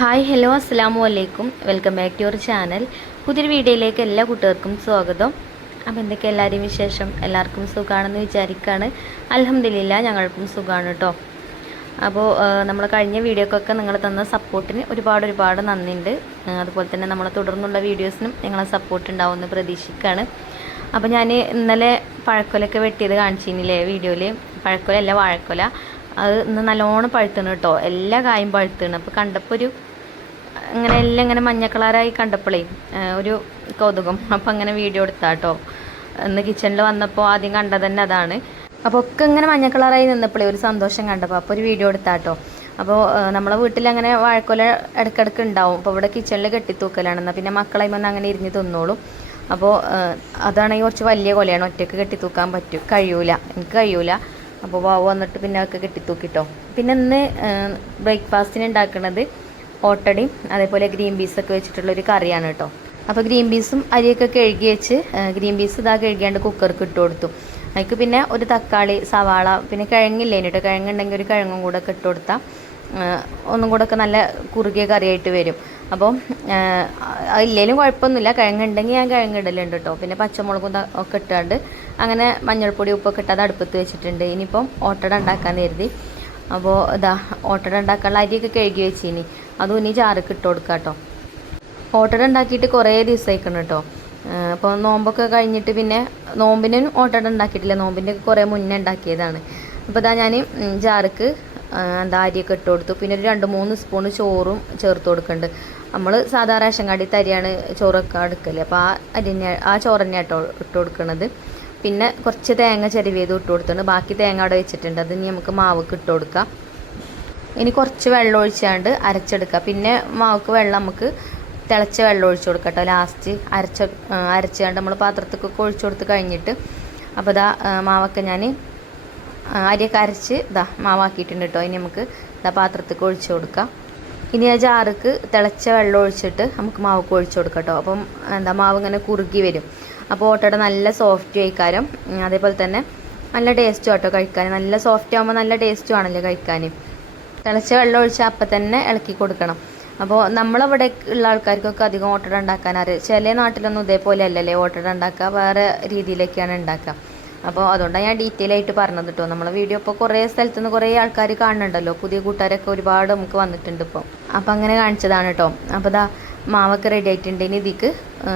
Hi hello അസ്സലാമു അലൈക്കും. Welcome back to your channel. പുതിയൊരു വീഡിയോയിലേക്ക് എല്ലാ കൂട്ടുകാർക്കും സ്വാഗതം. അപ്പോൾ എന്തൊക്കെ എല്ലാവരെയും വിശേഷം? എല്ലാവർക്കും സുഖമാണെന്ന് വിചാരിക്കുകയാണ്. അൽഹംദുലില്ലാ ഞങ്ങൾക്കും സുഖമാണ് കേട്ടോ. അപ്പോൾ നമ്മൾ കഴിഞ്ഞ വീഡിയോക്കൊക്കെ നിങ്ങൾ തന്ന സപ്പോർട്ടിന് ഒരുപാട് നന്ദിയുണ്ട്. അതുപോലെ തന്നെ നമ്മൾ തുടർന്നുള്ള വീഡിയോസിനും നിങ്ങളെ സപ്പോർട്ട് ഉണ്ടാവുമെന്ന് പ്രതീക്ഷിക്കുകയാണ്. അപ്പോൾ ഞാൻ ഇന്നലെ പഴക്കൊലൊക്കെ വെട്ടിയത് കാണിച്ചിരുന്നില്ലേ വീഡിയോയിൽ. പഴക്കൊലല്ല, വാഴക്കൊല. അത് ഇന്ന് നല്ലോണം പഴുത്തണ് കേട്ടോ. എല്ലാ കായും പഴുത്തണ്. അപ്പോൾ കണ്ടപ്പോൾ ഒരു ഇങ്ങനെ എല്ലാം ഇങ്ങനെ മഞ്ഞ കളറായി കണ്ടപ്പോഴേ ഒരു കൗതുകം. അപ്പോൾ അങ്ങനെ വീഡിയോ എടുത്താൽ കേട്ടോ. ഇന്ന് കിച്ചണിൽ വന്നപ്പോൾ ആദ്യം കണ്ടത് തന്നെ അതാണ്. അപ്പോൾ ഒക്കെ ഇങ്ങനെ മഞ്ഞ കളറായി നിന്നപ്പോഴേ ഒരു സന്തോഷം കണ്ടപ്പോൾ അപ്പോൾ ഒരു വീഡിയോ എടുത്താൽ കേട്ടോ. അപ്പോൾ നമ്മളെ വീട്ടിൽ അങ്ങനെ വാഴക്കൊല ഇടയ്ക്കിടയ്ക്ക് ഉണ്ടാവും. അപ്പോൾ ഇവിടെ കിച്ചണിൽ കെട്ടിത്തൂക്കലാണെന്നാൽ പിന്നെ മക്കളായി വന്ന് അങ്ങനെ ഇരിഞ്ഞ് തിന്നോളും. അപ്പോൾ അതാണെങ്കിൽ കുറച്ച് വലിയ കൊലയാണ്, ഒറ്റയ്ക്ക് കെട്ടിത്തൂക്കാൻ കഴിയൂല, എനിക്ക് കഴിയൂല. അപ്പോൾ വാവ് വന്നിട്ട് പിന്നെ ഒക്കെ കെട്ടിത്തൂക്കിട്ടോ. പിന്നെ ഇന്ന് ബ്രേക്ക്ഫാസ്റ്റിന് ഉണ്ടാക്കുന്നത് ഓട്ടടയും അതേപോലെ ഗ്രീൻ പീസൊക്കെ വെച്ചിട്ടുള്ളൊരു കറിയാണ് കേട്ടോ. അപ്പോൾ ഗ്രീൻ പീസും അരിയൊക്കെ കഴുകി വെച്ച് ഗ്രീൻ പീസ് ഇതാ കഴുകിയാണ്ട് കുക്കർക്ക് ഇട്ട് കൊടുത്തു. അതിക്ക് പിന്നെ ഒരു തക്കാളി, സവാള, പിന്നെ കിഴങ്ങില്ലേന് കേട്ടോ. കിഴങ്ങുണ്ടെങ്കിൽ ഒരു കിഴങ്ങും കൂടെ ഒക്കെ ഇട്ട് കൊടുത്താൽ ഒന്നും കൂടെ ഒക്കെ നല്ല കുറുകിയ കറിയായിട്ട് വരും. അപ്പോൾ ഇല്ലേലും കുഴപ്പമൊന്നുമില്ല, കിഴങ്ങുണ്ടെങ്കിൽ ഞാൻ കിഴങ്ങിടലുണ്ട് കേട്ടോ. പിന്നെ പച്ചമുളകും ഒക്കെ ഇട്ടാണ്ട് അങ്ങനെ മഞ്ഞൾപ്പൊടി ഉപ്പൊക്കെ ഇട്ട് അത് അടുപ്പത്ത് വെച്ചിട്ടുണ്ട്. ഇനിയിപ്പം ഓട്ടട ഉണ്ടാക്കാൻ കരുതി. അപ്പോൾ ഇതാ ഓട്ടട ഉണ്ടാക്കാനുള്ള അരിയൊക്കെ കഴുകി വെച്ചിനി, അതും ഇനി ചാറൊക്കെ ഇട്ട് കൊടുക്കാം കേട്ടോ. ഓട്ടട ഉണ്ടാക്കിയിട്ട് കുറേ ദിവസമായിക്കണം കേട്ടോ. അപ്പോൾ നോമ്പൊക്കെ കഴിഞ്ഞിട്ട് പിന്നെ നോമ്പിനും ഓട്ടട ഉണ്ടാക്കിയിട്ടില്ല, നോമ്പിൻ്റെ കുറേ മുന്നേ ഉണ്ടാക്കിയതാണ്. അപ്പോൾ ഇതാ ഞാൻ ജാർക്ക് അരിയൊക്കെ ഇട്ട് കൊടുത്തു. പിന്നെ ഒരു 2-3 സ്പൂൺ ചോറും ചേർത്ത് കൊടുക്കുന്നുണ്ട്. നമ്മൾ സാധാ റേഷൻ കടയിൽ അരിയാണ് ചോറൊക്കെ എടുക്കൽ. അപ്പോൾ ആ ചോറ് തന്നെ കേട്ടോ ഇട്ട് കൊടുക്കുന്നത്. പിന്നെ കുറച്ച് തേങ്ങ ചെരുവിയത് ഇട്ട് കൊടുത്തിട്ടുണ്ട്. ബാക്കി തേങ്ങ അവിടെ വെച്ചിട്ടുണ്ട്, അത് ഇനി നമുക്ക് മാവൊക്കെ ഇട്ട് കൊടുക്കാം. ഇനി കുറച്ച് വെള്ളം ഒഴിച്ചാണ്ട് അരച്ചെടുക്കുക. പിന്നെ മാവക്ക് വെള്ളം നമുക്ക് തിളച്ച വെള്ളം ഒഴിച്ചു കൊടുക്കാം കേട്ടോ. ലാസ്റ്റ് അരച്ചാണ്ട് നമ്മൾ പാത്രത്തേക്കൊക്കെ ഒഴിച്ചു കൊടുത്ത് കഴിഞ്ഞിട്ട് അപ്പോൾ ഇതാ മാവൊക്കെ ഞാൻ അരിയൊക്കെ അരച്ച് ഇതാ മാവാക്കിയിട്ടുണ്ട് കേട്ടോ. ഇനി നമുക്ക് ഇതാ പാത്രത്തേക്ക് ഒഴിച്ചു കൊടുക്കാം. ഇനി ആ ജാർക്ക് തിളച്ച വെള്ളം ഒഴിച്ചിട്ട് നമുക്ക് മാവൊക്കെ ഒഴിച്ചു കൊടുക്കാം കേട്ടോ. അപ്പം മാവ് ഇങ്ങനെ കുറുകി വരും. അപ്പോൾ ഓട്ടട നല്ല സോഫ്റ്റ് കഴിക്കാനും അതേപോലെ തന്നെ നല്ല ടേസ്റ്റും കേട്ടോ കഴിക്കാൻ. നല്ല സോഫ്റ്റ് ആകുമ്പോൾ നല്ല ടേസ്റ്റും ആണല്ലോ കഴിക്കാൻ. തിളച്ച വെള്ളം ഒഴിച്ചാൽ അപ്പം തന്നെ ഇളക്കി കൊടുക്കണം. അപ്പോൾ നമ്മളവിടെ ഉള്ള ആൾക്കാർക്കൊക്കെ അധികം ഓട്ടട ഉണ്ടാക്കാൻ അറിയാം. ചില നാട്ടിലൊന്നും ഇതേപോലെ അല്ലല്ലേ ഓട്ടട ഉണ്ടാക്കുക, വേറെ രീതിയിലൊക്കെയാണ് ഉണ്ടാക്കുക. അപ്പോൾ അതുകൊണ്ടാണ് ഞാൻ ഡീറ്റെയിൽ ആയിട്ട് പറഞ്ഞത് കേട്ടോ. നമ്മളെ വീഡിയോ ഇപ്പോൾ കുറേ സ്ഥലത്തുനിന്ന് കുറേ ആൾക്കാർ കാണുന്നുണ്ടല്ലോ, പുതിയ കൂട്ടുകാരൊക്കെ ഒരുപാട് നമുക്ക് വന്നിട്ടുണ്ട് ഇപ്പോൾ. അപ്പോൾ അങ്ങനെ കാണിച്ചതാണ് കേട്ടോ. അപ്പോൾ ഇതാ മാവൊക്കെ റെഡി ആയിട്ടുണ്ട്. ഇനി ഇതിക്ക്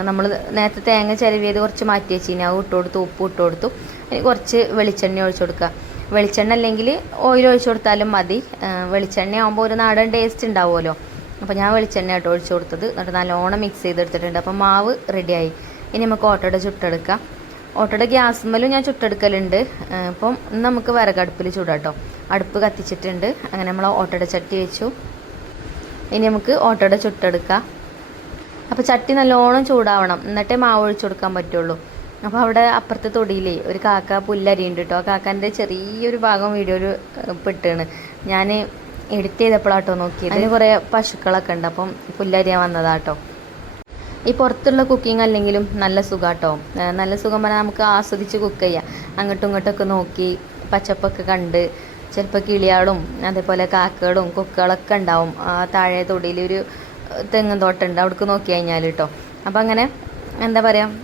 നമ്മൾ നേരത്തെ തേങ്ങ ചിരവിയത് കുറച്ച് മാറ്റി വെച്ചിന്, അത് ഇട്ട് കൊടുത്തു, ഉപ്പ് ഇട്ട് കൊടുത്തു. ഇനി കുറച്ച് വെളിച്ചെണ്ണ ഒഴിച്ചു കൊടുക്കുക. വെളിച്ചെണ്ണ അല്ലെങ്കിൽ ഓയിൽ ഒഴിച്ചു കൊടുത്താലും മതി. വെളിച്ചെണ്ണ ആകുമ്പോൾ ഒരു നാടൻ ടേസ്റ്റ് ഉണ്ടാവുമല്ലോ. അപ്പോൾ ഞാൻ വെളിച്ചെണ്ണ ആയിട്ട് ഒഴിച്ചു കൊടുത്തത്, എന്നിട്ട് നല്ലോണം മിക്സ് ചെയ്തെടുത്തിട്ടുണ്ട്. അപ്പോൾ മാവ് റെഡിയായി. ഇനി നമുക്ക് ഓട്ടോടെ ചുട്ടെടുക്കാം. ഓട്ടോടെ ഗ്യാസ്മേലും ഞാൻ ചുട്ടെടുക്കലുണ്ട്. അപ്പം നമുക്ക് വിറകടുപ്പിൽ ചൂടാം കേട്ടോ. അടുപ്പ് കത്തിച്ചിട്ടുണ്ട്. അങ്ങനെ നമ്മൾ ഓട്ടോടെ ചട്ടി വെച്ചു. ഇനി നമുക്ക് ഓട്ടോടെ ചുട്ടെടുക്കാം. അപ്പോൾ ചട്ടി നല്ലോണം ചൂടാവണം, എന്നിട്ടേ മാവ് ഒഴിച്ചു കൊടുക്കാൻ പറ്റുള്ളൂ. അപ്പോൾ അവിടെ അപ്പുറത്തെ തൊടിയിലേ ഒരു കാക്ക പുല്ലരിയുണ്ട് കേട്ടോ. ആ കാക്കാൻ്റെ ചെറിയൊരു ഭാഗം വീഡിയോയിൽ പെട്ടാണ്. ഞാൻ എഡിറ്റ് ചെയ്തപ്പോഴാട്ടോ നോക്കിയത്. അതിന് കുറേ പശുക്കളൊക്കെ ഉണ്ട്, അപ്പം പുല്ലരിയാൻ വന്നതാട്ടോ. ഈ പുറത്തുള്ള കുക്കിംഗ് അല്ലെങ്കിലും നല്ല സുഖാട്ടോ. നല്ല സുഖം പറഞ്ഞാൽ നമുക്ക് ആസ്വദിച്ച് കുക്ക് ചെയ്യാം. അങ്ങോട്ടും ഇങ്ങോട്ടൊക്കെ നോക്കി പച്ചപ്പൊക്കെ കണ്ട് ചിലപ്പോൾ കിളിയാളും അതേപോലെ കാക്കകളും കൊക്കുകളൊക്കെ ഉണ്ടാവും. താഴെ തൊടിയിൽ ഒരു തെങ്ങും തോട്ടമുണ്ട്, അവിടേക്ക് നോക്കി കഴിഞ്ഞാൽ കേട്ടോ. അപ്പം അങ്ങനെ എന്താ പറയുക,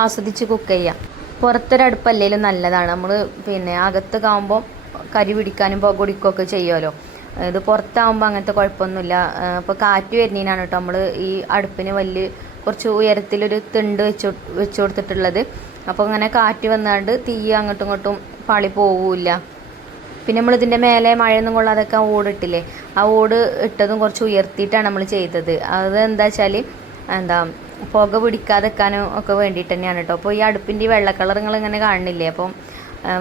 ആസ്വദിച്ച് കുക്ക് ചെയ്യാം. പുറത്തൊരടുപ്പല്ലേലും നല്ലതാണ്. നമ്മൾ പിന്നെ അകത്തൊക്കെ ആകുമ്പോൾ കരി പിടിക്കാനും പുക പിടിക്കുകയൊക്കെ ചെയ്യുമല്ലോ. ഇത് പുറത്താകുമ്പോൾ അങ്ങനത്തെ കുഴപ്പമൊന്നുമില്ല. ഇപ്പോൾ കാറ്റ് വരുന്നതിനാണ് കേട്ടോ നമ്മൾ ഈ അടുപ്പിന് കുറച്ച് ഉയരത്തിലൊരു തിണ്ട് വെച്ച് കൊടുത്തിട്ടുള്ളത്. അപ്പോൾ അങ്ങനെ കാറ്റ് വന്നാണ്ട് തീ അങ്ങോട്ടും ഇങ്ങോട്ടും പാളി പോവില്ല. പിന്നെ നമ്മളിതിൻ്റെ മേലെ മഴയൊന്നും കൊള്ളാതൊക്കെ ഓടിട്ടില്ലേ, ആ ഓട് ഇട്ടതും കുറച്ച് ഉയർത്തിയിട്ടാണ് നമ്മൾ ചെയ്തത്. അത് എന്താ വെച്ചാൽ പുക പിടിക്കാതെക്കാനും ഒക്കെ വേണ്ടിയിട്ട് തന്നെയാണ് കേട്ടോ. അപ്പോൾ ഈ അടുപ്പിൻ്റെ ഈ വെള്ള കളർ ഇങ്ങനെ കാണുന്നില്ലേ, അപ്പം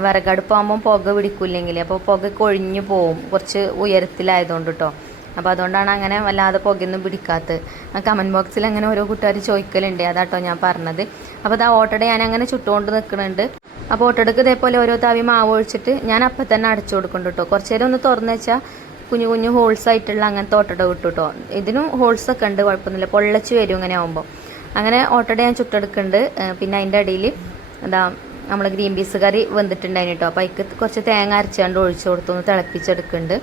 വിറകടുപ്പാകുമ്പം പുക പിടിക്കില്ലെങ്കിൽ അപ്പോൾ പുക കൊഴിഞ്ഞു പോവും, കുറച്ച് ഉയരത്തിലായതുകൊണ്ട് കേട്ടോ. അപ്പോൾ അതുകൊണ്ടാണ് അങ്ങനെ വല്ലാതെ പുകയൊന്നും പിടിക്കാത്തത്. കമൻറ്റ് ബോക്സിൽ അങ്ങനെ ഓരോ കൂട്ടുകാർ ചോദിക്കലുണ്ട്, അതാട്ടോ ഞാൻ പറഞ്ഞത്. അപ്പോൾ അത് ആ ഓട്ടട ഞാൻ അങ്ങനെ ചുട്ടുകൊണ്ട് നിൽക്കുന്നുണ്ട്. അപ്പോൾ ഓട്ടടക്ക് ഇതേപോലെ ഓരോ താവി മാവ് ഒഴിച്ചിട്ട് ഞാൻ അപ്പം തന്നെ അടച്ചു കൊടുക്കുന്നുണ്ട് കേട്ടോ. കുറച്ച് നേരം ഒന്ന് തുറന്ന് വെച്ചാൽ കുഞ്ഞു ഹോൾസ് ആയിട്ടുള്ള അങ്ങനത്തെ ഓട്ടട കിട്ടും കേട്ടോ. ഇതിനും ഹോൾസൊക്കെ ഉണ്ട്, കുഴപ്പമൊന്നുമില്ല, പൊള്ളച്ച് വരും ഇങ്ങനെ ആകുമ്പോൾ. അങ്ങനെ ഓട്ടട ഞാൻ ചുട്ടെടുക്കുന്നുണ്ട്. പിന്നെ അതിൻ്റെ അടിയിൽ നമ്മൾ ഗ്രീൻ പീസ് കറി വെന്തിട്ടുണ്ടായിരുന്നു കേട്ടോ. അപ്പോൾ അതിക്ക് കുറച്ച് തേങ്ങ അരച്ചാണ്ട് ഒഴിച്ചു കൊടുത്തൊന്ന് തിളപ്പിച്ചെടുക്കുന്നുണ്ട്.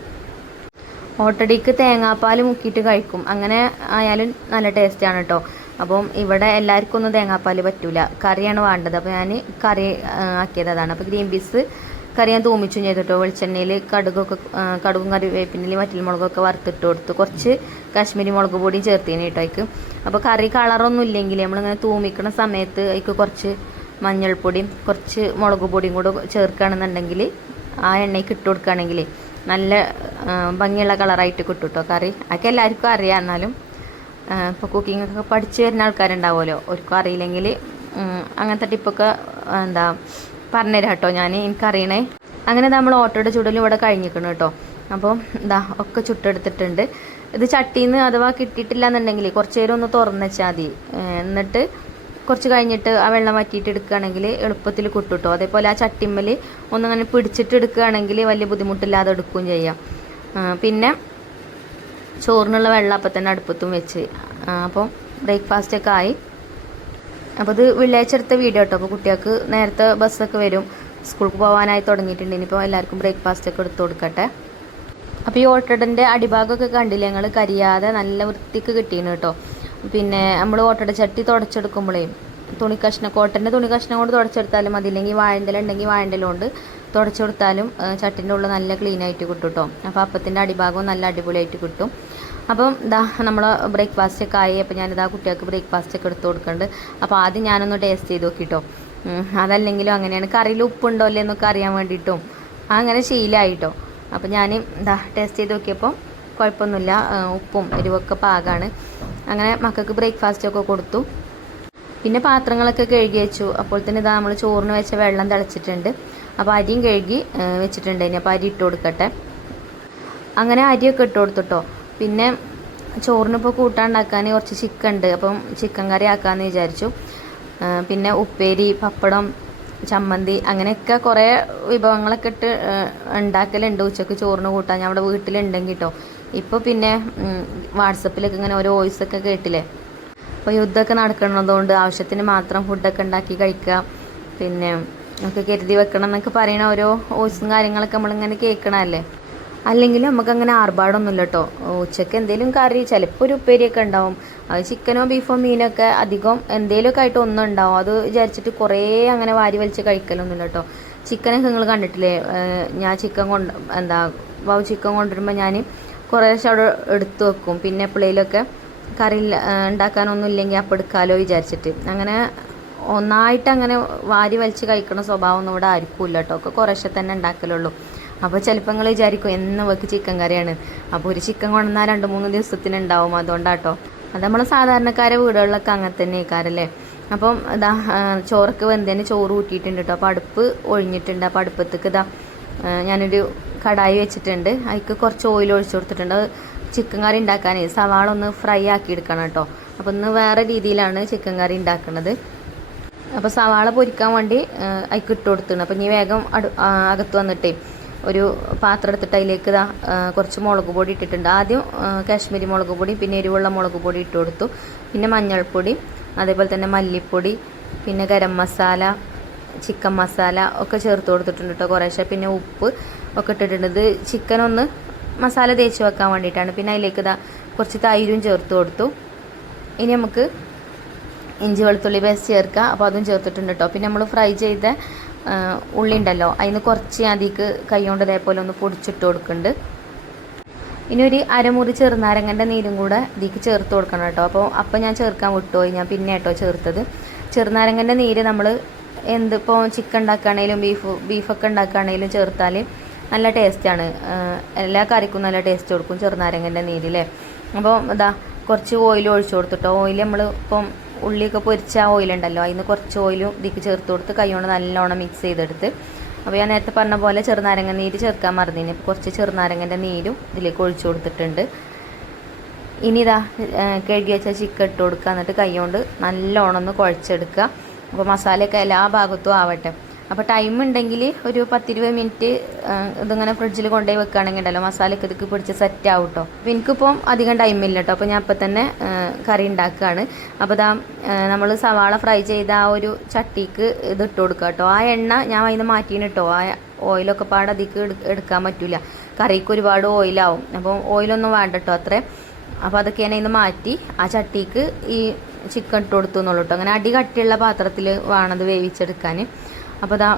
ഓട്ടടയ്ക്ക് തേങ്ങാപ്പാൽ മുക്കിയിട്ട് കഴിക്കും, അങ്ങനെ ആയാലും നല്ല ടേസ്റ്റാണ് കേട്ടോ. അപ്പം ഇവിടെ എല്ലാവർക്കും ഒന്നും തേങ്ങാപ്പാൽ പറ്റൂല, കറിയാണ് വേണ്ടത്. അപ്പോൾ ഞാൻ കറി ആക്കിയത് അതാണ്. അപ്പോൾ ഗ്രീൻ പീസ് കറി ഞാൻ തൂമിച്ചും ചെയ്തിട്ടോ. വെളിച്ചെണ്ണയിൽ കടുകും കറിവേപ്പിൻ്റെയും വറ്റൽമുളകൊക്കെ വറുത്തിട്ട് കൊടുത്തു. കുറച്ച് കാശ്മീരി മുളക് പൊടിയും ചേർത്തിന് കേട്ടോ അതിക്ക്. അപ്പോൾ കറി കളറൊന്നും ഇല്ലെങ്കിൽ നമ്മളിങ്ങനെ തൂമിക്കുന്ന സമയത്ത് അതിക്ക് കുറച്ച് മഞ്ഞൾപ്പൊടിയും കുറച്ച് മുളക് പൊടിയും കൂടെ ചേർക്കുകയാണെന്നുണ്ടെങ്കിൽ ആ എണ്ണയ്ക്ക് ഇട്ട് കൊടുക്കുകയാണെങ്കിൽ നല്ല ഭംഗിയുള്ള കളറായിട്ട് കിട്ടും കേട്ടോ കറി. അതൊക്കെ എല്ലാവർക്കും അറിയാം. എന്നാലും ഇപ്പോൾ കുക്കിങ്ങൊക്കെ പഠിച്ചു വരുന്ന ആൾക്കാരുണ്ടാവുമല്ലോ, ഒരിക്കലും അറിയില്ലെങ്കിൽ അങ്ങനത്തെ ടിപ്പൊക്കെ പറഞ്ഞുതരാം കേട്ടോ ഞാൻ, എനിക്കറിയണേ. അങ്ങനെ നമ്മൾ ഓട്ടോയുടെ ചുടലും ഇവിടെ കഴിഞ്ഞിരിക്കണം കേട്ടോ. അപ്പോൾ ഒക്കെ ചുട്ടെടുത്തിട്ടുണ്ട്. ഇത് ചട്ടിയിൽ നിന്ന് അഥവാ കിട്ടിയിട്ടില്ല എന്നുണ്ടെങ്കിൽ കുറച്ച് നേരം ഒന്ന് തുറന്ന് വെച്ചാൽ മതി. എന്നിട്ട് കുറച്ച് കഴിഞ്ഞിട്ട് ആ വെള്ളം വറ്റിയിട്ട് എടുക്കുകയാണെങ്കിൽ എളുപ്പത്തിൽ കിട്ടും കേട്ടോ. അതേപോലെ ആ ചട്ടിമ്മൽ ഒന്നിങ്ങനെ പിടിച്ചിട്ട് എടുക്കുകയാണെങ്കിൽ വലിയ ബുദ്ധിമുട്ടില്ലാതെ എടുക്കുകയും ചെയ്യാം. പിന്നെ ചോറിനുള്ള വെള്ളം അപ്പം തന്നെ അടുപ്പത്തും വെച്ച്. അപ്പോൾ ബ്രേക്ക്ഫാസ്റ്റൊക്കെ ആയി. അപ്പോൾ ഇത് വെള്ളിയാഴ്ച എടുത്ത വീഡിയോ കേട്ടോ. അപ്പോൾ കുട്ടികൾക്ക് നേരത്തെ ബസ്സൊക്കെ വരും, സ്കൂൾക്ക് പോകാനായി തുടങ്ങിയിട്ടുണ്ട്. ഇനിയിപ്പോൾ എല്ലാവർക്കും ബ്രേക്ക്ഫാസ്റ്റൊക്കെ എടുത്ത് കൊടുക്കട്ടെ. അപ്പോൾ ഈ ഓട്ടടൻ്റെ അടിഭാഗമൊക്കെ കണ്ടില്ലേ ഞങ്ങൾ, കരിയാതെ നല്ല വൃത്തിക്ക് കിട്ടിയിരുന്നു കേട്ടോ. പിന്നെ നമ്മൾ ഓട്ടട ചട്ടി തുടച്ചെടുക്കുമ്പോഴേ കോട്ടൻ്റെ തുണി കഷ്ണം കൊണ്ട് തുടച്ചെടുത്താലും മതി, ഇല്ലെങ്കിൽ വാഴന്തല ഉണ്ടെങ്കിൽ വാഴന്തല കൊണ്ട് തുടച്ചെടുത്താലും ചട്ടിൻ്റെ ഉള്ളിൽ നല്ല ക്ലീനായിട്ട് കിട്ടും കേട്ടോ. അപ്പോൾ അപ്പത്തിൻ്റെ അടിഭാഗവും നല്ല അടിപൊളിയായിട്ട് കിട്ടും. അപ്പം നമ്മൾ ബ്രേക്ക്ഫാസ്റ്റൊക്കെ ആയി. അപ്പോൾ ഞാനിതാ കുട്ടികൾക്ക് ബ്രേക്ക്ഫാസ്റ്റൊക്കെ എടുത്ത് കൊടുക്കുന്നുണ്ട്. അപ്പോൾ ആദ്യം ഞാനൊന്ന് ടേസ്റ്റ് ചെയ്ത് നോക്കിട്ടോ. അതല്ലെങ്കിലും അങ്ങനെയാണ്, കറിയിൽ ഉപ്പുണ്ടോ അല്ലേ എന്നൊക്കെ അറിയാൻ വേണ്ടിയിട്ടും അങ്ങനെ ശീലമായിട്ടോ. അപ്പോൾ ഞാൻ ടേസ്റ്റ് ചെയ്ത് നോക്കിയപ്പോൾ കുഴപ്പമൊന്നുമില്ല, ഉപ്പും എരിവൊക്കെ പാകമാണ്. അങ്ങനെ മക്കൾക്ക് ബ്രേക്ക്ഫാസ്റ്റൊക്കെ കൊടുത്തു. പിന്നെ പാത്രങ്ങളൊക്കെ കഴുകി വെച്ചു. അപ്പോൾ തന്നെ നമ്മൾ ചോറിന് വെച്ച വെള്ളം തിളച്ചിട്ടുണ്ട്. അപ്പോൾ അരിയും കഴുകി വെച്ചിട്ടുണ്ട്. ഇനി അപ്പോൾ അരി ഇട്ട് കൊടുക്കട്ടെ. അങ്ങനെ അരിയൊക്കെ ഇട്ട് കൊടുത്തിട്ടോ. പിന്നെ ചോറിനിപ്പോൾ കൂട്ടാണ്ടാക്കാൻ കുറച്ച് ചിക്കൻ ഉണ്ട്, അപ്പം ചിക്കൻ കറി ആക്കാമെന്ന് വിചാരിച്ചു. പിന്നെ ഉപ്പേരി, പപ്പടം, ചമ്മന്തി അങ്ങനെയൊക്കെ കുറേ വിഭവങ്ങളൊക്കെ ഇട്ട് ഉണ്ടാക്കലുണ്ട് ഉച്ചക്ക് ചോറിന് കൂട്ടാൻ. ഞാൻ അവിടെ വീട്ടിലുണ്ടെങ്കിൽ കേട്ടോ. ഇപ്പോൾ പിന്നെ വാട്സപ്പിലൊക്കെ ഇങ്ങനെ ഓരോ വോയിസൊക്കെ കേട്ടില്ലേ. അപ്പോൾ യുദ്ധമൊക്കെ നടക്കുന്നതുകൊണ്ട് ആവശ്യത്തിന് മാത്രം ഫുഡൊക്കെ ഉണ്ടാക്കി കഴിക്കുക, പിന്നെ നമുക്ക് കരുതി വെക്കണം എന്നൊക്കെ പറയണ ഓരോ വോയിസും കാര്യങ്ങളൊക്കെ നമ്മളിങ്ങനെ കേൾക്കണമല്ലേ. അല്ലെങ്കിൽ നമുക്കങ്ങനെ ആർഭാടൊന്നുമില്ല കേട്ടോ. ഉച്ചയ്ക്ക് എന്തെങ്കിലും കറി, ചിലപ്പോൾ ഒരു ഉപ്പേരിയൊക്കെ ഉണ്ടാവും. അത് ചിക്കനോ ബീഫോ മീനൊക്കെ അധികം എന്തെങ്കിലുമൊക്കെ ആയിട്ട് ഒന്നും ഉണ്ടാവും. അത് വിചാരിച്ചിട്ട് കുറേ അങ്ങനെ വാരി വലിച്ച് കഴിക്കലൊന്നുമില്ല കേട്ടോ. ചിക്കനൊക്കെ നിങ്ങൾ കണ്ടിട്ടില്ലേ, ഞാൻ ചിക്കൻ ചിക്കൻ കൊണ്ടുവരുമ്പോൾ ഞാൻ കുറേശ്ശെ അവിടെ എടുത്ത് വെക്കും. പിന്നെ എപ്പോഴേലൊക്കെ കറി ഉണ്ടാക്കാനൊന്നും ഇല്ലെങ്കിൽ അപ്പം എടുക്കാമല്ലോ വിചാരിച്ചിട്ട്. അങ്ങനെ ഒന്നായിട്ട് അങ്ങനെ വാരി വലിച്ച് കഴിക്കണ സ്വഭാവമൊന്നും ഇവിടെ ആർക്കും ഇല്ല കേട്ടോ. ഒക്കെ കുറേശ്ശെ തന്നെ ഉണ്ടാക്കലുള്ളൂ. അപ്പോൾ ചിലപ്പോൾ നിങ്ങൾ വിചാരിക്കും എന്ന് വെക്ക് ചിക്കൻ കറിയാണ്, അപ്പോൾ ഒരു ചിക്കൻ കൊണ്ടുവന്നാൽ 2-3 ദിവസത്തിനുണ്ടാവും. അതുകൊണ്ടാട്ടോ. അത് നമ്മൾ സാധാരണക്കാരെ വീടുകളിലൊക്കെ അങ്ങനെ തന്നെ ആയിക്കാരല്ലേ. അപ്പം ചോറൊക്കെ വെന്തതിന് ചോറ് കൂട്ടിയിട്ടുണ്ട് കേട്ടോ. അപ്പോൾ അടുപ്പ് ഒഴിഞ്ഞിട്ടുണ്ട്. അപ്പോൾ അടുപ്പത്തേക്ക് ഞാനൊരു കടായി വെച്ചിട്ടുണ്ട്. അതിക്ക് കുറച്ച് ഓയിൽ ഒഴിച്ചു കൊടുത്തിട്ടുണ്ട്. ചിക്കൻ കറി ഉണ്ടാക്കാൻ സവാള ഒന്ന് ഫ്രൈ ആക്കി എടുക്കണം കേട്ടോ. അപ്പോൾ ഇന്ന് വേറെ രീതിയിലാണ് ചിക്കൻ കറി ഉണ്ടാക്കുന്നത്. അപ്പോൾ സവാള പൊരിക്കാൻ വേണ്ടി അതിക്ക് ഇട്ട് കൊടുത്തിട്ടുണ്ട്. അപ്പോൾ ഇനി വേഗം അകത്ത് വന്നിട്ടേ ഒരു പാത്രം എടുത്തിട്ട് അതിലേക്ക് കുറച്ച് മുളക് പൊടി ഇട്ടിട്ടുണ്ട്. ആദ്യം കാശ്മീരി മുളക് പൊടി, പിന്നെ എരിവുള്ള മുളക് പൊടി ഇട്ട് കൊടുത്തു. പിന്നെ മഞ്ഞൾപ്പൊടി, അതേപോലെ തന്നെ മല്ലിപ്പൊടി, പിന്നെ ഗരം മസാല, ചിക്കൻ മസാല ഒക്കെ ചേർത്ത് കൊടുത്തിട്ടുണ്ട് കേട്ടോ കുറേശ്ശെ. പിന്നെ ഉപ്പ് ഒക്കെ ഇട്ടിട്ടുണ്ട്. ഇത് ചിക്കൻ ഒന്ന് മസാല തേച്ച് വെക്കാൻ വേണ്ടിയിട്ടാണ്. പിന്നെ അതിലേക്ക് കുറച്ച് തൈരും ചേർത്ത് കൊടുത്തു. ഇനി നമുക്ക് ഇഞ്ചി വെളുത്തുള്ളി പേസ്റ്റ് ചേർക്കുക. അപ്പോൾ അതും ചേർത്തിട്ടുണ്ട് കേട്ടോ. പിന്നെ നമ്മൾ ഫ്രൈ ചെയ്ത ഉള്ളി ഉണ്ടല്ലോ, അതിന് കുറച്ച് അതിക്ക് കൈ കൊണ്ട് ഇതേപോലെ ഒന്ന് പൊടിച്ചിട്ട് കൊടുക്കുന്നുണ്ട്. ഇനി ഒരു അരമുറി ചെറുനാരങ്ങൻ്റെ നീരും കൂടെ ഇതിക്ക് ചേർത്ത് കൊടുക്കണം കേട്ടോ. അപ്പോൾ ഞാൻ ചേർക്കാൻ വിട്ടുപോയി, ഞാൻ പിന്നെ കേട്ടോ ചേർത്തത്. ചെറുനാരങ്ങൻ്റെ നീര് നമ്മൾ ഇപ്പോൾ ചിക്കൻ ഉണ്ടാക്കുകയാണെങ്കിലും ബീഫൊക്കെ ഉണ്ടാക്കുകയാണെങ്കിലും ചേർത്താൽ നല്ല ടേസ്റ്റാണ്. എല്ലാ കറിക്കും നല്ല ടേസ്റ്റ് കൊടുക്കും ചെറുനാരങ്ങൻ്റെ നീരില്ലേ. അപ്പോൾ കുറച്ച് ഓയിൽ ഒഴിച്ചു കൊടുത്തിട്ടോ. ഓയിൽ നമ്മൾ ഇപ്പം ഉള്ളിയൊക്കെ പൊരിച്ച ഓയിലുണ്ടല്ലോ, അതിന് കുറച്ച് ഓയിലും ഇതിക്ക് ചേർത്ത് കൊടുത്ത് കൈകൊണ്ട് നല്ലോണം മിക്സ് ചെയ്തെടുത്ത്. അപ്പോൾ ഞാൻ നേരത്തെ പറഞ്ഞ പോലെ ചെറുനാരങ്ങ നീര് ചേർക്കാൻ മറന്നിന്. കുറച്ച് ചെറുനാരങ്ങൻ്റെ നീരും ഇതിലേക്ക് ഒഴിച്ചു കൊടുത്തിട്ടുണ്ട്. ഇനി കഴുകി വെച്ച ചിക്കൻ ഇട്ട് കൊടുക്കുക. എന്നിട്ട് കൈകൊണ്ട് നല്ലോണം ഒന്ന് കുഴച്ചെടുക്കുക. അപ്പോൾ മസാലയൊക്കെ എല്ലാ ഭാഗത്തും ആവട്ടെ. അപ്പോൾ ടൈം ഉണ്ടെങ്കിൽ ഒരു 10-20 മിനിറ്റ് ഇതിങ്ങനെ ഫ്രിഡ്ജിൽ കൊണ്ടുപോയി വെക്കുകയാണെങ്കിൽ ഉണ്ടല്ലോ മസാലയൊക്കെ ഇതൊക്കെ പിടിച്ച് സെറ്റ് ആവും കേട്ടോ. അപ്പോൾ എനിക്കിപ്പം അധികം ടൈമില്ല കേട്ടോ. അപ്പോൾ ഞാൻ ഇപ്പം തന്നെ കറി ഉണ്ടാക്കുകയാണ്. അപ്പോൾ നമ്മൾ സവാള ഫ്രൈ ചെയ്ത ആ ഒരു ചട്ടിക്ക് ഇത് ഇട്ട് കൊടുക്കുക കേട്ടോ. ആ എണ്ണ ഞാൻ അതിന് മാറ്റീന് കേട്ടോ. ആ ഓയിലൊക്കെ പാടെ അതിക്ക് എടുക്കാൻ പറ്റില്ല. കറിക്ക് ഒരുപാട് ഓയിലാവും. അപ്പോൾ ഓയിലൊന്നും വേണ്ട കേട്ടോ അത്രേ. അപ്പോൾ അതൊക്കെ ഞാൻ ഇന്ന് മാറ്റി ആ ചട്ടിക്ക് ഈ ചിക്കൻ ഇട്ട് കൊടുത്തു എന്നുള്ളൂ കേട്ടോ. അങ്ങനെ അടി കട്ടിയുള്ള പാത്രത്തിൽ വേണത് വേവിച്ചെടുക്കാൻ. അപ്പോൾ അതാ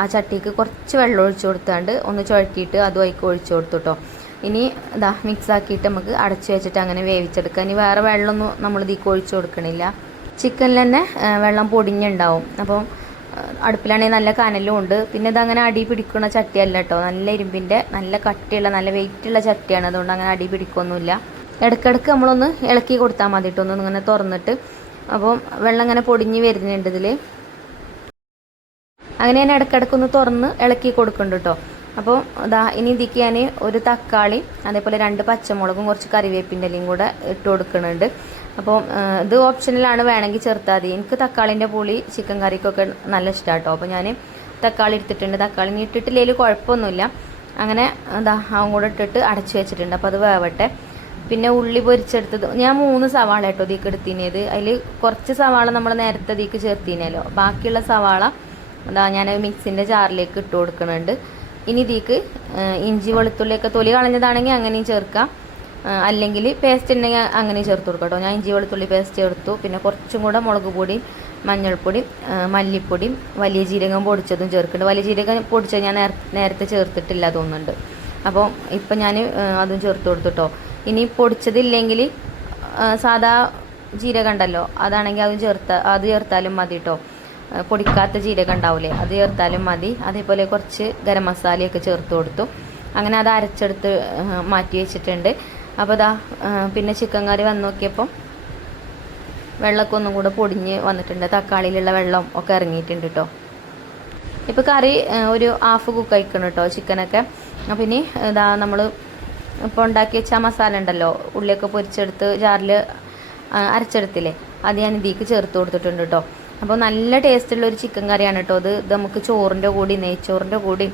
ആ ചട്ടിക്ക് കുറച്ച് വെള്ളം ഒഴിച്ചു കൊടുത്താണ്ട് ഒന്ന് ചുഴറ്റിയിട്ട് അതും അതിലേക്ക് ഒഴിച്ചു കൊടുത്തു കേട്ടോ. ഇനി ഇതാ മിക്സ് ആക്കിയിട്ട് നമുക്ക് അടച്ചു വെച്ചിട്ട് അങ്ങനെ വേവിച്ചെടുക്കാം. ഇനി വേറെ വെള്ളമൊന്നും നമ്മൾ ഇതിലേക്ക് ഒഴിച്ചു കൊടുക്കണില്ല. ചിക്കനിൽ തന്നെ വെള്ളം പൊടിഞ്ഞുണ്ടാവും. അപ്പോൾ അടുപ്പിലാണെങ്കിൽ നല്ല കനലും ഉണ്ട്. പിന്നെ ഇതങ്ങനെ അടി പിടിക്കുന്ന ചട്ടിയല്ല കേട്ടോ, നല്ല ഇരുമ്പിൻ്റെ നല്ല കട്ടിയുള്ള നല്ല വെയിറ്റുള്ള ചട്ടിയാണ്. അതുകൊണ്ട് അങ്ങനെ അടി പിടിക്കൊന്നുമില്ല. ഇടയ്ക്കിടയ്ക്ക് നമ്മളൊന്ന് ഇളക്കി കൊടുത്താൽ മതി കേട്ടോ, ഒന്ന് ഇങ്ങനെ തുറന്നിട്ട്. അപ്പോൾ വെള്ളം ഇങ്ങനെ പൊടിഞ്ഞ് വരുന്നുണ്ട് ഇതിൽ. അങ്ങനെ ഞാൻ ഇടയ്ക്കിടയ്ക്കൊന്ന് തുറന്ന് ഇളക്കി കൊടുക്കുന്നുണ്ട് കേട്ടോ. അപ്പോൾ ഇതാ ഇനി ഇതിക്ക് ഞാൻ ഒരു തക്കാളി അതേപോലെ 2 പച്ചമുളകും കുറച്ച് കറിവേപ്പിൻ്റെ ഇലയും കൂടെ ഇട്ട് കൊടുക്കുന്നുണ്ട്. അപ്പോൾ ഇത് ഓപ്ഷനിലാണ്, വേണമെങ്കിൽ ചേർത്താൽ മതി. എനിക്ക് തക്കാളിൻ്റെ പുളി ചിക്കൻ കറിക്കൊക്കെ നല്ല ഇഷ്ടമാണ് കേട്ടോ. അപ്പോൾ ഞാൻ തക്കാളി എടുത്തിട്ടുണ്ട്. തക്കാളി ഇട്ടിട്ടില്ലെങ്കിൽ കുഴപ്പമൊന്നുമില്ല. അങ്ങനെ എന്താ അവൻ കൂടെ ഇട്ടിട്ട് അടച്ചു വെച്ചിട്ടുണ്ട്. അപ്പോൾ അത് വേവട്ടെ. പിന്നെ ഉള്ളി പൊരിച്ചെടുത്തത് ഞാൻ 3 സവാള കേട്ടോ ഇതിക്ക് എടുത്തിനത്. അതിൽ കുറച്ച് സവാള നമ്മൾ നേരത്തെ ഇതിക്ക് ചേർത്തിനല്ലോ. ബാക്കിയുള്ള സവാള എന്താ ഞാൻ മിക്സിൻ്റെ ജാറിലേക്ക് ഇട്ട് കൊടുക്കുന്നുണ്ട്. ഇനി ഇതിക്ക് ഇഞ്ചി വെളുത്തുള്ളിയൊക്കെ തൊലി കളഞ്ഞതാണെങ്കിൽ അങ്ങനെയും ചേർക്കാം, അല്ലെങ്കിൽ പേസ്റ്റ് ഉണ്ടെങ്കിൽ അങ്ങനെ ചേർത്ത് കൊടുക്കാം കേട്ടോ. ഞാൻ ഇഞ്ചി വെളുത്തുള്ളി പേസ്റ്റ് ചേർത്തു. പിന്നെ കുറച്ചും കൂടെ മുളക് പൊടിയും മഞ്ഞൾപ്പൊടിയും മല്ലിപ്പൊടിയും വലിയ ജീരകം പൊടിച്ചതും ചേർക്കുന്നുണ്ട്. വലിയ ജീരകം പൊടിച്ചത് ഞാൻ നേരത്തെ ചേർത്തിട്ടില്ല തോന്നുന്നുണ്ട്. അപ്പോൾ ഇപ്പം ഞാൻ അതും ചേർത്ത് കൊടുത്തു കേട്ടോ. ഇനി പൊടിച്ചതില്ലെങ്കിൽ സാധാ ജീരകം ഉണ്ടല്ലോ, അതാണെങ്കിൽ അത് ചേർത്താലും മതി കേട്ടോ. പൊടിക്കാത്ത ജീരകം ഉണ്ടാവില്ലേ, അത് ചേർത്താലും മതി. അതേപോലെ കുറച്ച് ഗരം മസാലയൊക്കെ ചേർത്ത് കൊടുത്തു. അങ്ങനെ അത് അരച്ചെടുത്ത് മാറ്റി വെച്ചിട്ടുണ്ട്. അപ്പോൾ ഇതാ പിന്നെ ചിക്കൻ കറി വന്ന് നോക്കിയപ്പം വെള്ളമൊക്കെ ഒന്നും കൂടെ പൊടിഞ്ഞ് വന്നിട്ടുണ്ട്. തക്കാളിയിലുള്ള വെള്ളം ഒക്കെ ഇറങ്ങിയിട്ടുണ്ട് കേട്ടോ. ഇപ്പോൾ കറി ഒരു ഹാഫ് കുക്ക് ആയിക്കണം കേട്ടോ ചിക്കനൊക്കെ. അപ്പോൾ ഇനി ഇതാ നമ്മൾ ഇപ്പോൾ ഉണ്ടാക്കി വെച്ച മസാല ഉണ്ടല്ലോ, ഉള്ളിയൊക്കെ പൊരിച്ചെടുത്ത് ജാറിൽ അരച്ചെടുത്തില്ലേ, അത് ഞാൻ ഇതിലേക്ക് ചേർത്ത് കൊടുത്തിട്ടുണ്ട് കേട്ടോ. അപ്പോൾ നല്ല ടേസ്റ്റുള്ളൊരു ചിക്കൻ കറിയാണ് കേട്ടോ. ഇത് നമുക്ക് ചോറിൻ്റെ കൂടി നെയ്ച്ചോറിൻ്റെ കൂടി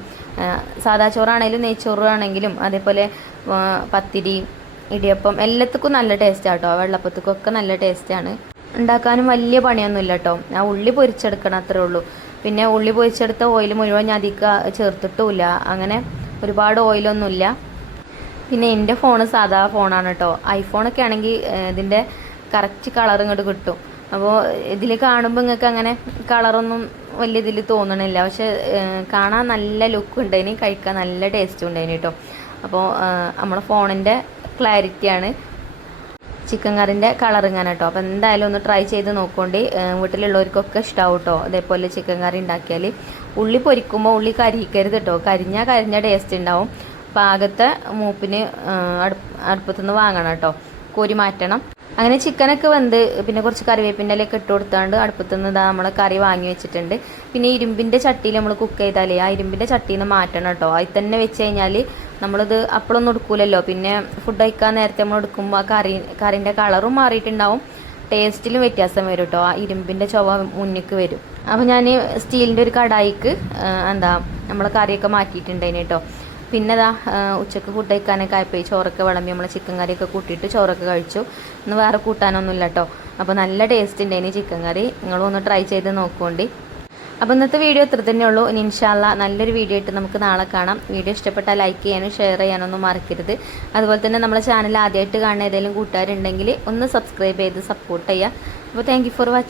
സാദാ ചോറാണെങ്കിലും നെയ്ച്ചോറാണെങ്കിലും അതേപോലെ പത്തിരി ഇടിയപ്പം എല്ലാത്തിനും നല്ല ടേസ്റ്റാണ് കേട്ടോ. വെള്ളപ്പത്തിക്കൊക്കെ നല്ല ടേസ്റ്റാണ്. ഉണ്ടാക്കാനും വലിയ പണിയൊന്നുമില്ല കേട്ടോ. ആ ഉള്ളി പൊരിച്ചെടുക്കണം അത്രേ ഉള്ളൂ. പിന്നെ ഉള്ളി പൊരിച്ചെടുത്ത ഓയിൽ മുഴുവൻ ഞാൻ അതിക്ക് ചേർത്തിട്ടുമില്ല. അങ്ങനെ ഒരുപാട് ഓയിലൊന്നുമില്ല. പിന്നെ എൻ്റെ ഫോണ് സാധാ ഫോണാണ് കേട്ടോ. ഐഫോണൊക്കെ ആണെങ്കിൽ ഇതിൻ്റെ കറക്റ്റ് കളർ ഇങ്ങോട്ട് കിട്ടും. അപ്പോൾ ഇതിൽ കാണുമ്പോൾ നിങ്ങൾക്ക് അങ്ങനെ കളറൊന്നും വലിയ ഇതിൽ തോന്നണില്ല. പക്ഷെ കാണാൻ നല്ല ലുക്ക് ഉണ്ടായിന്, കഴിക്കാൻ നല്ല ടേസ്റ്റും ഉണ്ടായിന് കേട്ടോ. അപ്പോൾ നമ്മളെ ഫോണിൻ്റെ ക്ലാരിറ്റിയാണ് ചിക്കൻ കറിൻ്റെ കളറിങ്ങനെ കേട്ടോ. അപ്പോൾ എന്തായാലും ഒന്ന് ട്രൈ ചെയ്ത് നോക്കോണ്ടി. വീട്ടിലുള്ളവർക്കൊക്കെ ഇഷ്ടമാവും കേട്ടോ. അതേപോലെ ചിക്കൻ കറി ഉണ്ടാക്കിയാൽ ഉള്ളി പൊരിക്കുമ്പോൾ ഉള്ളി കരിക്കരുത് കേട്ടോ. കരിഞ്ഞ ടേസ്റ്റ് ഉണ്ടാവും. പാകത്തെ മൂപ്പിന് അടുപ്പത്തുനിന്ന് വാങ്ങണം കേട്ടോ, കോരി മാറ്റണം. അങ്ങനെ ചിക്കനൊക്കെ വെന്ത് പിന്നെ കുറച്ച് കറിവേപ്പിൻ്റെ ഇലയൊക്കെ ഇട്ട് കൊടുത്താണ്ട് അടുപ്പത്തുനിന്ന് ഇതാ നമ്മളെ കറി വാങ്ങി വെച്ചിട്ടുണ്ട്. പിന്നെ ഇരുമ്പിൻ്റെ ചട്ടിയിൽ നമ്മൾ കുക്ക് ചെയ്താലേ ആ ഇരുമ്പിൻ്റെ ചട്ടിയിൽ നിന്ന് മാറ്റണം കേട്ടോ. അതിൽ തന്നെ വെച്ച് കഴിഞ്ഞാൽ നമ്മളിത് അപ്പോഴൊന്നും എടുക്കൂലല്ലോ. പിന്നെ ഫുഡ് കഴിക്കാൻ നേരത്തെ നമ്മൾ എടുക്കുമ്പോൾ ആ കറിൻ്റെ കളറും മാറിയിട്ടുണ്ടാവും, ടേസ്റ്റിലും വ്യത്യാസം വരും കേട്ടോ. ആ ഇരുമ്പിൻ്റെ ചുവ മുന്നിക്ക് വരും. അപ്പോൾ ഞാൻ സ്റ്റീലിൻ്റെ ഒരു കടായിക്ക് നമ്മളെ കറിയൊക്കെ മാറ്റിയിട്ടുണ്ടായിന് കേട്ടോ. പിന്നെ ഇതാ ഉച്ചക്ക് ഫുഡ് കഴിക്കാനൊക്കെ ആയപ്പോൾ ചോറൊക്കെ വിളമ്പി നമ്മൾ ചിക്കൻ കറിയൊക്കെ കൂട്ടിയിട്ട് ചോറൊക്കെ കഴിച്ചു. ഇന്ന് വേറെ കൂട്ടാനൊന്നുമില്ല കേട്ടോ. അപ്പോൾ നല്ല ടേസ്റ്റ് ഉണ്ടായിന് ചിക്കൻ കറി. നിങ്ങളും ഒന്ന് ട്രൈ ചെയ്ത് നോക്കുകൊണ്ടി. അപ്പോൾ ഇന്നത്തെ വീഡിയോ ഇത്ര തന്നെ ഉള്ളൂ. ഇനി ഇൻഷാല്ല നല്ലൊരു വീഡിയോ ആയിട്ട് നമുക്ക് നാളെ കാണാം. വീഡിയോ ഇഷ്ടപ്പെട്ടാൽ ലൈക്ക് ചെയ്യാനും ഷെയർ ചെയ്യാനൊന്നും മറക്കരുത്. അതുപോലെ തന്നെ നമ്മുടെ ചാനൽ ആദ്യമായിട്ട് കാണുന്ന ഏതെങ്കിലും കൂട്ടുകാരുണ്ടെങ്കിൽ ഒന്ന് സബ്സ്ക്രൈബ് ചെയ്ത് സപ്പോർട്ട് ചെയ്യുക. അപ്പോൾ താങ്ക് യു ഫോർ വാച്ചിങ്.